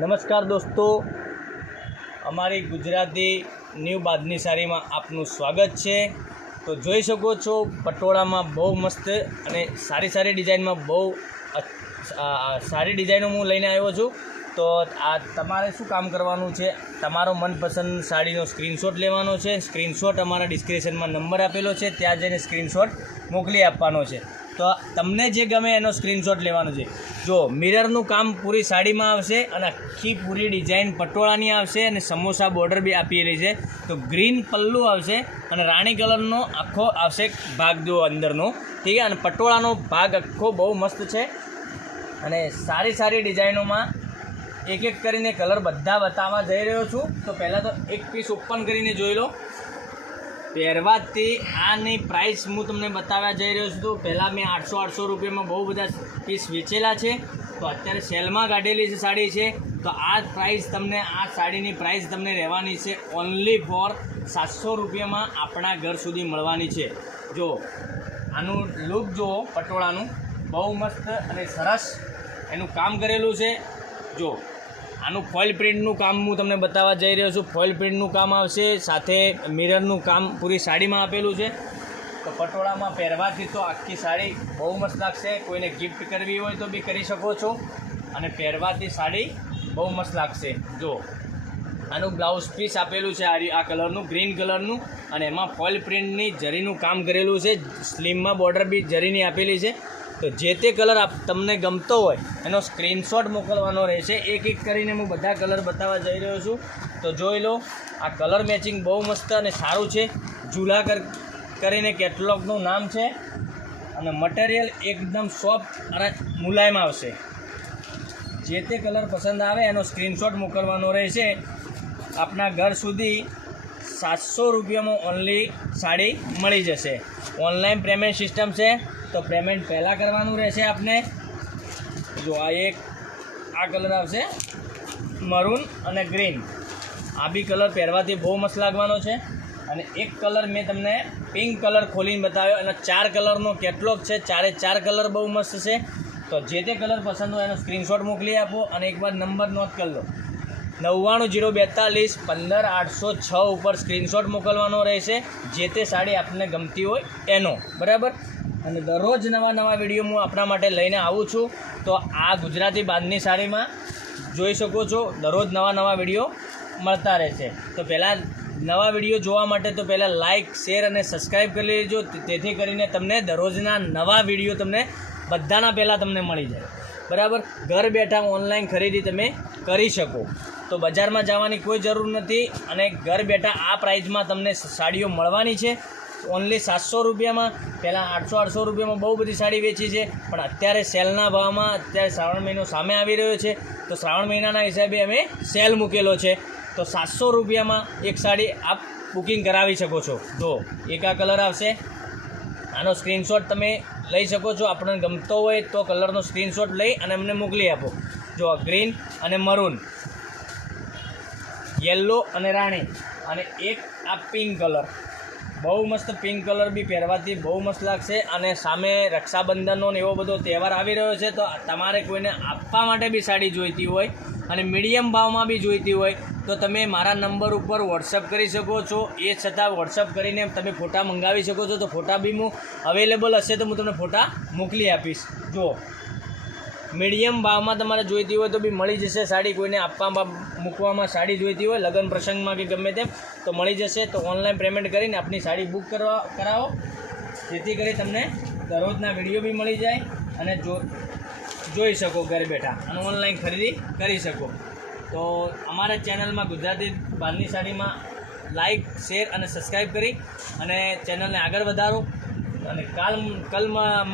નમસ્કાર દોસ્તો, અમારી ગુજરાતી ન્યૂ બાંધણી સાડીમાં આપનું સ્વાગત છે। તો જોઈ શકો છો પટોળામાં બહુ મસ્ત અને સારી ડિઝાઇનમાં બહુ સારી ડિઝાઇનો હું લઈને આવ્યો છું। તો આ તમારે શું કામ કરવાનું છે, તમારો મનપસંદ સાડીનો સ્ક્રીનશોટ લેવાનો છે। સ્ક્રીનશોટ અમારા ડિસ્ક્રિપ્શનમાં નંબર આપેલો છે, ત્યાં જઈને સ્ક્રીનશોટ મોકલી આપવાનો છે। તો તમને જે ગમે એનો સ્ક્રીનશોટ લેવાનો છે। જો મિરરનું કામ પૂરી સાડીમાં આવશે અને આખી પૂરી ડિઝાઇન પટોળાની આવશે અને સમોસા બોર્ડર બી આપેલી છે। તો ગ્રીન પલ્લું આવશે અને રાણી કલરનો આખો આવશે ભાગ જો અંદરનો, ઠીક છે। અને પટોળાનો ભાગ આખો બહુ મસ્ત છે અને સારી ડિઝાઇનોમાં એક કરીને કલર બધા બતાવવા જઈ રહ્યો છું। તો પહેલાં તો એક પીસ ઓપન કરીને જોઈ લો। પહેરવાથી આની પ્રાઇસ હું તમને બતાવવા જઈ રહ્યો છું। તો પહેલાં મેં 800 રૂપિયામાં બહુ બધા પીસ વેચેલા છે, તો અત્યારે સેલમાં કાઢેલી છે સાડી છે। તો આ પ્રાઇસ તમને, આ સાડીની પ્રાઇસ તમને રહેવાની છે ઓનલી ફોર 700 રૂપિયામાં આપણા ઘર સુધી મળવાની છે। જો આનું લુક જુઓ, પટોળાનું બહુ મસ્ત અને સરસ એનું કામ કરેલું છે। જો આનું ફોઇલ પ્રિન્ટનું કામ હું તમને બતાવવા જઈ રહ્યો છું। ફોઇલ પ્રિન્ટનું કામ આવશે, સાથે મિરરનું કામ પૂરી સાડીમાં આપેલું છે। તો પટોળામાં પહેરવાથી તો આખી સાડી બહુ મસ્ત લાગશે। કોઈને ગિફ્ટ કરવી હોય તો બી કરી શકો છો અને પહેરવાથી સાડી બહુ મસ્ત લાગશે। જો આનું બ્લાઉઝ પીસ આપેલું છે આ કલરનું, ગ્રીન કલરનું, અને એમાં ફોઇલ પ્રિન્ટની જરીનું કામ કરેલું છે। સ્લીમમાં બોર્ડર બી જરીની આપેલી છે। તો જે તે કલર તમને ગમતો હોય એનો સ્ક્રીનશોટ મોકલવાનો રહેશે। એક કરીને હું બધા કલર બતાવવા જઈ રહ્યો છું। તો જોઈ લો, આ કલર મેચિંગ બહુ મસ્ત અને સારું છે। ઝૂલા કરીને કેટલોગનું નામ છે અને મટીરિયલ એકદમ સોફ્ટ અને મુલાયમ આવશે। જે તે કલર પસંદ આવે એનો સ્ક્રીનશોટ મોકલવાનો રહેશે। આપણા ઘર સુધી 700 રૂપિયામાં ઓનલી સાડી મળી જશે। ઓનલાઈન પેમેન્ટ સિસ્ટમ છે, તો પેમેન્ટ પહેલાં કરવાનું રહેશે આપને। જો આ કલર આવશે મરૂન અને ગ્રીન, આ બી કલર પહેરવાથી બહુ મસ્ત લાગવાનો છે। અને એક કલર મેં તમને પિંક કલર ખોલીને બતાવ્યો, અને 4 કલરનો કેટલોગ છે, 4 કલર બહુ મસ્ત છે। તો જે તે કલર પસંદ હોય એનો સ્ક્રીનશોટ મોકલી આપો અને એકવાર નંબર નોટ કરી લો, 99 042 15 806 ઉપર સ્ક્રીનશોટ મોકલવાનો રહેશે, જે તે સાડી આપને ગમતી હોય એનો, બરાબર। અને દરરોજ નવા વિડીયો હું આપણા માટે લઈને આવું છું। તો આ ગુજરાતી બાંધણી સાડીમાં જોઈ શકો છો દરરોજ નવા વિડીયો મળતા રહેશે। તો પહેલાં નવા વિડીયો જોવા માટે તો પહેલાં લાઇક, શેર અને સબસ્ક્રાઈબ કરી લેજો, તેથી કરીને તમને દરરોજના નવા વિડીયો તમને બધાના પહેલાં તમને મળી જાય, બરાબર। ઘર બેઠા ઓનલાઈન ખરીદી તમે કરી શકો। તો બજારમાં જવાની કોઈ જરૂર નથી અને ઘર બેઠા આ પ્રાઇસમાં તમને સાડીઓ મળવાની છે ઓનલી 700 રૂપિયામાં। પહેલાં 800 રૂપિયામાં બહુ બધી સાડી વેચી છે, પણ અત્યારે સેલના ભાવમાં, અત્યારે શ્રાવણ મહિનો સામે આવી રહ્યો છે, તો શ્રાવણ મહિનાના હિસાબે અમે સેલ મૂકેલો છે। તો 700 રૂપિયામાં એક સાડી આપ બુકિંગ કરાવી શકો છો। જો એક આ કલર આવશે, આનો સ્ક્રીનશોટ તમે લઈ શકો છો। આપણને ગમતો હોય તો કલરનો સ્ક્રીનશોટ લઈ અને અમને મોકલી આપો। જો ગ્રીન અને મરૂન, યલો અને રાણી, અને એક આ પિંક કલર, બહુ મસ્ત પિંક કલર બી પહેરવાથી બહુ મસ્ત લાગશે। અને સામે રક્ષાબંધનનો ને એવો બધો તહેવાર આવી રહ્યો છે, તો તમારે કોઈને આપવા માટે બી સાડી જોઈતી હોય અને મીડિયમ ભાવમાં બી જોઈતી હોય તો તમે મારા નંબર ઉપર વોટ્સઅપ કરી શકો છો। એ છતાં વોટ્સઅપ કરીને તમે ફોટા મંગાવી શકો છો। તો ફોટા બી હું અવેલેબલ હશે તો હું તમને ફોટા મોકલી આપીશ। જો મીડિયમ ભાવમાં તમારે જોઈતી હોય તો બી મળી જશે સાડી। કોઈને આપવા મૂકવામાં સાડી જોઈતી હોય લગ્ન પ્રસંગમાં કે ગમે તેમ તો મળી જશે। તો ઓનલાઈન પેમેન્ટ કરીને આપની સાડી બુક કરાવો, જેથી કરી તમને દરરોજના વિડીયો બી મળી જાય અને જોઈ શકો ઘર બેઠા અને ઓનલાઈન ખરીદી કરી શકો। તો અમારા ચેનલમાં ગુજરાતી બાંધણી સાડીમાં લાઇક, શેર અને સબસ્ક્રાઈબ કરી અને ચેનલને આગળ વધારો અને કાલ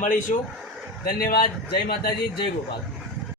મળીશું। ધન્યવાદ। જય માતાજી, જય ગોપાલ।